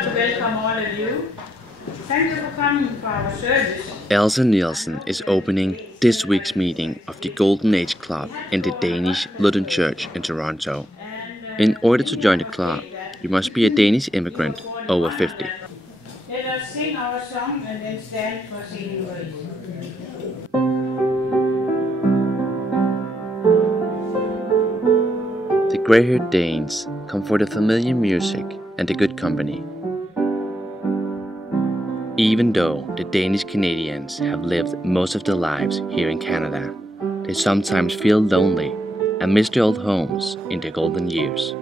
honor to welcome all of you. Thank you for coming for our service. Elsa Nielsen is opening this week's meeting of the Golden Age Club in the Danish Lutheran Church in Toronto. In order to join the club, you must be a Danish immigrant over 50. Let us sing our song and then stand for singing words. The grey-haired Danes come for the familiar music and the good company. Even though the Danish Canadians have lived most of their lives here in Canada, they sometimes feel lonely and miss their old homes in their golden years.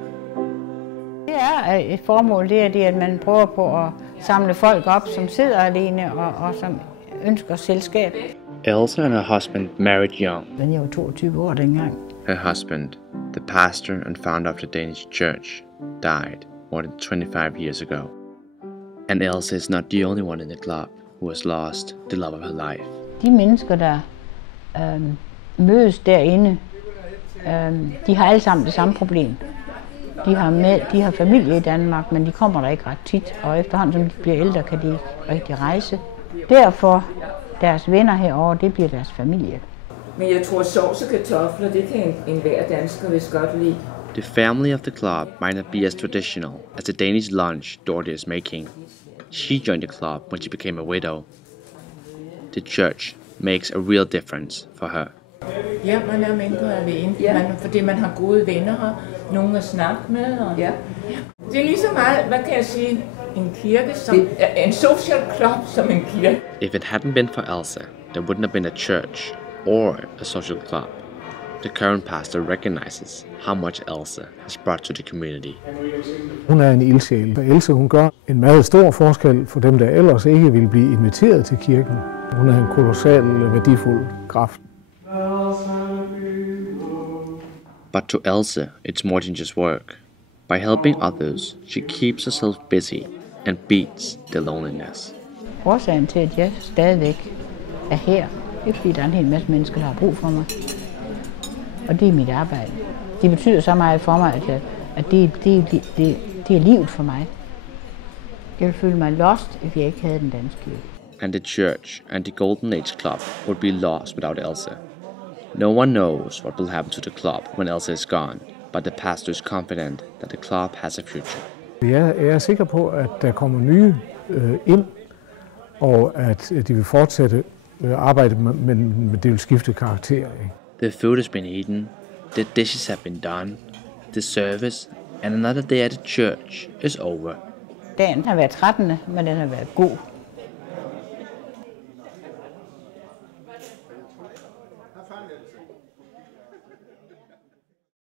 Det er et formål, det er, at man prøver på at samle folk op, som sidder alene og som ønsker selskab. Elsa and her husband married young. Men jeg var 22 år dengang. Her husband, the pastor and founder of the Danish church, died more than 25 years ago. And Elsa is not the only one in the club who has lost the love of her life. De mennesker, der mødes derinde, de har alle sammen det samme problem. De har familie i Danmark, men de kommer der ikke ret tit, og efterhånden som de bliver ældre, kan de ikke rigtig rejse. Derfor deres venner herovre, det bliver deres familie. Men jeg tror, sovs og kartofler, det kan enhver dansker vist godt lide. The family of the club might not be as traditional as the Danish lunch Dorte is making. She joined the club when she became a widow. The church makes a real difference for her. Ja, man er mindre alene, fordi man har gode venner her, nogen at snakke med. Og... Ja. Det er lige så meget, hvad kan jeg sige, en kirke, en social club som en kirke. If it hadn't been for Elsa, there wouldn't have been a church or a social club. The current pastor recognizes how much Elsa has brought to the community. Hun er en ildsjæl. Elsa, hun gør en meget stor forskel for dem, der ellers ikke vil blive inviteret til kirken. Hun er en kolossal, værdifuld kraft. But to Elsa, it's more than just work. By helping others, she keeps herself busy and beats the loneliness. Årsagen til, at jeg stadigvæk er her, det er fordi, der er en hel masse mennesker, der har brug for mig. Og det er mit arbejde. Det betyder så meget for mig, at det er livet for mig. Jeg ville føle mig lost, hvis jeg ikke havde den danske kirke. And the church and the Golden Age Club would be lost without Elsa. No one knows what will happen to the club when Elsa is gone, but the pastor is confident that the club has a future. Jeg er sikker på, at der kommer nye ind, og at de vil fortsætte arbejdet, men det vil skifte karakter. Ikke? The food has been eaten, the dishes have been done, the service and another day at the church is over. Dagen har været trættende, men den har været god.